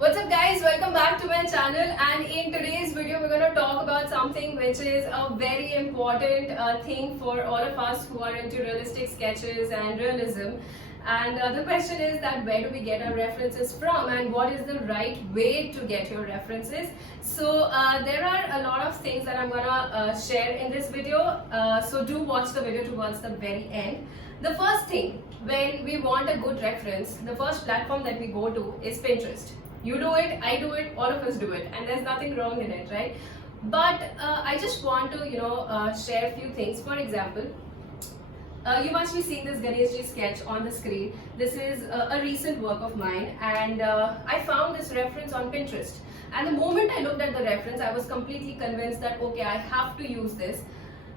What's up guys, welcome back to my channel, and in today's video we're going to talk about something which is a very important thing for all of us who are into realistic sketches and realism. And the question is that where do we get our references from and what is the right way to get your references. So there are a lot of things that I'm gonna share in this video, so do watch the video towards the very end. The first thing, when we want a good reference, the first platform that we go to is Pinterest. You do it, I do it, all of us do it, and there's nothing wrong in it, right? But I just want to share a few things. For example, you must be seeing this Ganeshji sketch on the screen. This is a recent work of mine, and I found this reference on Pinterest. And the moment I looked at the reference, I was completely convinced that okay, I have to use this.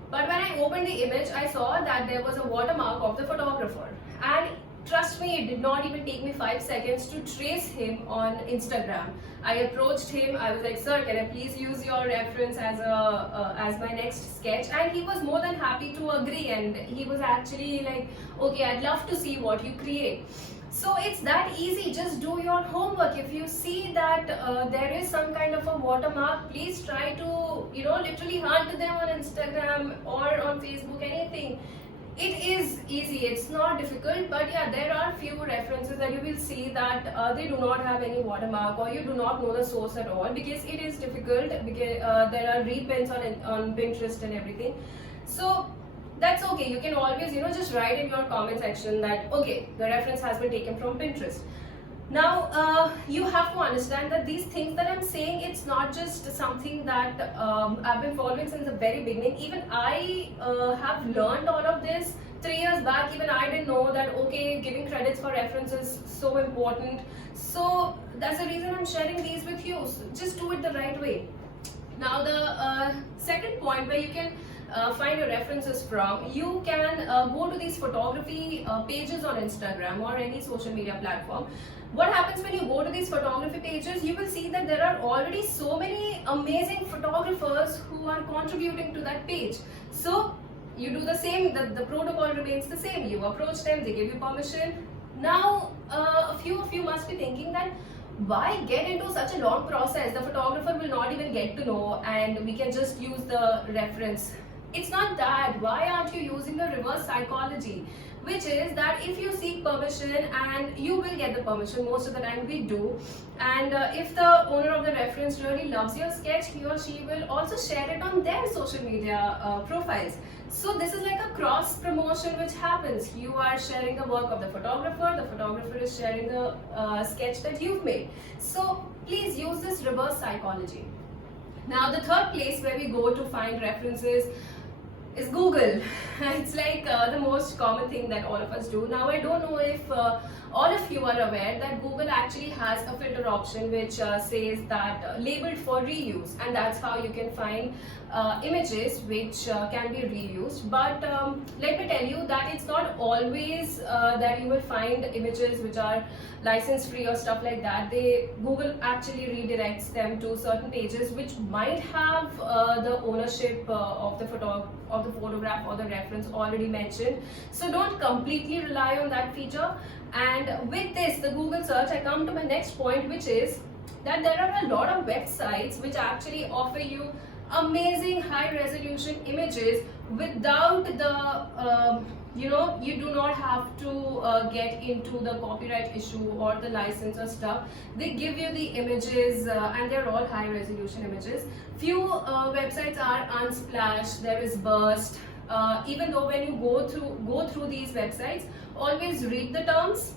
But when I opened the image, I saw that there was a watermark of the photographer. And trust me, it did not even take me 5 seconds to trace him on Instagram. I approached him. I was like, "Sir, can I please use your reference as my next sketch?" And he was more than happy to agree. And he was actually like, "Okay, I'd love to see what you create." So it's that easy. Just do your homework. If you see that there is some kind of a watermark, please try to literally hunt them on Instagram or on Facebook, anything. It is easy, it's not difficult, but yeah, there are few references that you will see that they do not have any watermark, or you do not know the source at all, because it is difficult, because there are reprints on Pinterest and everything. So that's okay. You can always just write in your comment section that okay, the reference has been taken from Pinterest. Now you have to understand that these things that I'm saying, it's not just something that I've been following since the very beginning. Even I have learned all of this 3 years back. Even I didn't know that okay, giving credits for reference is so important. So that's the reason I'm sharing these with you. So just do it the right way. Now the second point where you can find your references from, you can go to these photography pages on Instagram or any social media platform. What happens when you go to these photography pages, you will see that there are already so many amazing photographers who are contributing to that page. So you do the same, the protocol remains the same. You approach them, they give you permission. Now a few of you must be thinking that why get into such a long process? The photographer will not even get to know, and we can just use the reference. It's not that. Why aren't you using the reverse psychology? Which is that if you seek permission, and you will get the permission, most of the time we do, and if the owner of the reference really loves your sketch, he or she will also share it on their social media profiles. So this is like a cross promotion which happens. You are sharing the work of the photographer is sharing the sketch that you've made. So please use this reverse psychology. Now the third place where we go to find references is Google. It's like the most common thing that all of us do. Now I don't know if all of you are aware that Google actually has a filter option which says that labeled for reuse, and that's how you can find images which can be reused. But let me tell you that it's not always that you will find images which are license free or stuff like that. Google actually redirects them to certain pages which might have the ownership of the photograph or the reference already mentioned. So don't completely rely on that feature. And with this, the Google search, I come to my next point, which is that there are a lot of websites which actually offer you amazing high resolution images without the you do not have to get into the copyright issue or the license or stuff. They give you the images and they're all high resolution images. Few websites are Unsplash, there is Burst. Even though when you go through these websites, always read the terms.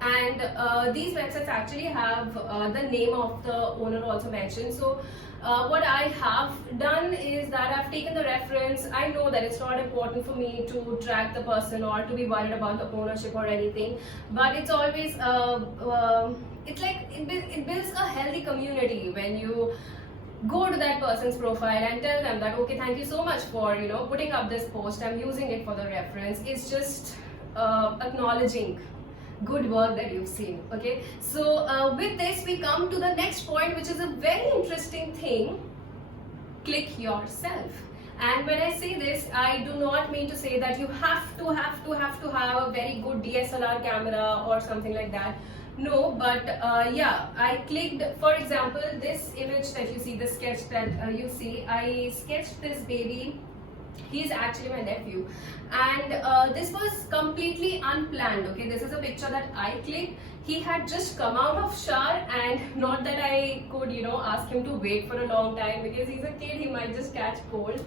And these websites actually have the name of the owner also mentioned. So what I have done is that I've taken the reference. I know that it's not important for me to track the person or to be worried about the ownership or anything, but it's always it's like it builds a healthy community when you go to that person's profile and tell them that okay, thank you so much for putting up this post, I'm using it for the reference. It's just acknowledging good work that you've seen. Okay, so with this we come to the next point, which is a very interesting thing. Click yourself. And when I say this, I do not mean to say that you have to have a very good DSLR camera or something like that. No, but yeah, I clicked, for example, this image that you see, the sketch that you see, I sketched this baby. He's actually my nephew, and this was completely unplanned. Okay, this is a picture that I clicked. He had just come out of shower, and not that I could, ask him to wait for a long time because he's a kid, he might just catch cold.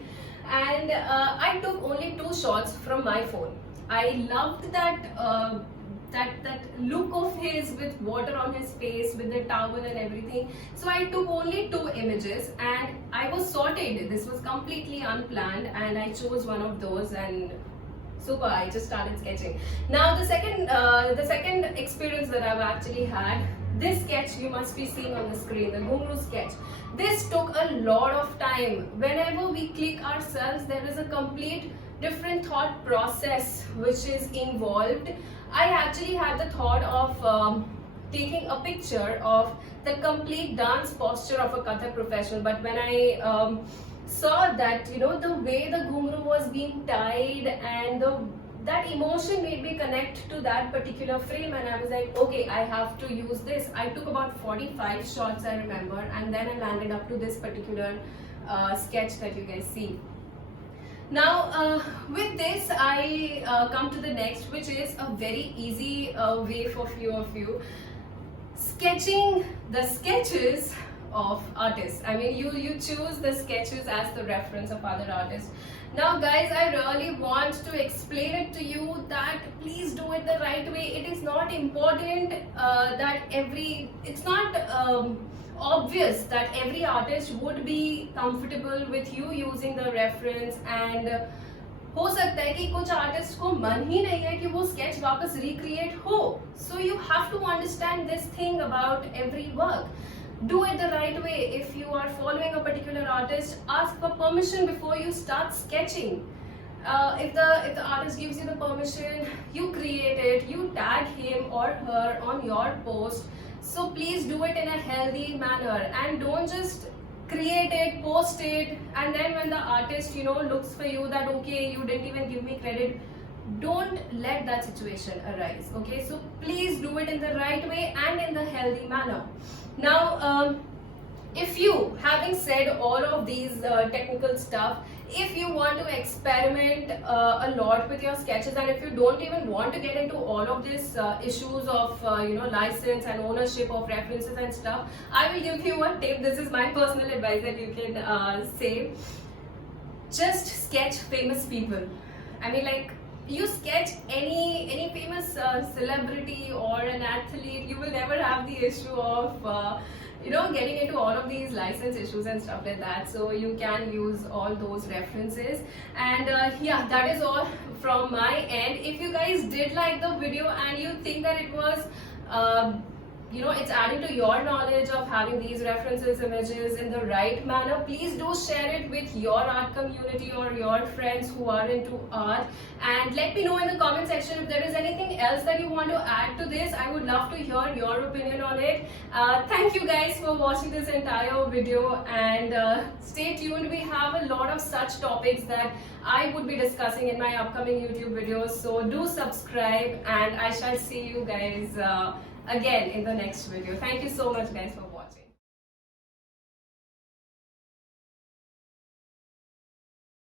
And I took only 2 shots from my phone. I loved that. That look of his with water on his face, with the towel and everything. So I took only 2 images, and I was sorted. This was completely unplanned, and I chose one of those, and super, I just started sketching. Now the second experience that I've actually had, this sketch you must be seeing on the screen, the Ghungru sketch. This took a lot of time. Whenever we click ourselves, there is a complete different thought process which is involved. I actually had the thought of taking a picture of the complete dance posture of a Kathak professional, but when I saw that, the way the Ghungru was being tied, and that emotion made me connect to that particular frame, and I was like, okay, I have to use this. I took about 45 shots, I remember, and then I landed up to this particular sketch that you guys see. Now with this I come to the next, which is a very easy way for few of you, sketching the sketches of artists. I mean, you choose the sketches as the reference of other artists. Now guys, I really want to explain it to you that please do it the right way. It is not important that it's not obvious that every artist would be comfortable with you using the reference, and हो सकता है कि कुछ artist को मन ही नहीं है कि वो स्केच वापस रिक्रिएट हो. So you have to understand this thing about every work. Do it the right way. If you are following a particular artist, ask for permission before you start sketching. If the artist gives you the permission, you create it, you tag him or her on your post. So please do it in a healthy manner, and don't just create it, post it, and then when the artist looks for you that okay, you didn't even give me credit, don't let that situation arise. Okay, so please do it in the right way and in the healthy manner. Now if you, having said all of these technical stuff, if you want to experiment a lot with your sketches, and if you don't even want to get into all of these issues of license and ownership of references and stuff, I will give you a tip. This is my personal advice that you can say. Just sketch famous people. I mean, like, you sketch any famous celebrity or an athlete, you will never have the issue of getting into all of these license issues and stuff like that. So you can use all those references, and yeah, that is all from my end. If you guys did like the video and you think that it was it's adding to your knowledge of having these references, images in the right manner, please do share it with your art community or your friends who are into art, and let me know in the comment section if there is anything else that you want to add to this. I would love to hear your opinion on it. Thank you guys for watching this entire video, and stay tuned. We have a lot of such topics that I would be discussing in my upcoming YouTube videos, so do subscribe, and I shall see you guys again in the next video. Thank you so much guys for watching.